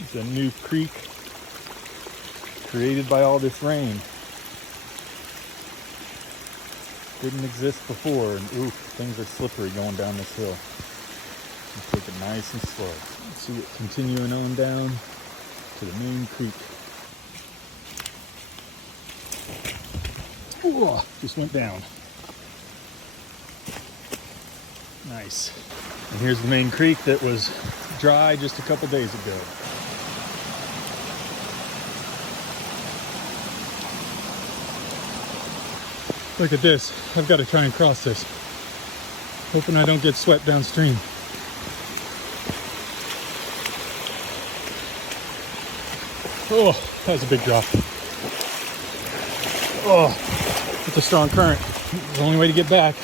It's a new creek created by all this rain. Didn't exist before, and oof, things are slippery going down this hill. Take it nice and slow. Let's see it continuing on down to the main creek. Ooh, just went down. Nice. And here's the main creek that was dry just a couple days ago. Look at this. I've got to try and cross this. Hoping I don't get swept downstream. Oh, that was a big drop. Oh, it's a strong current. It's the only way to get back.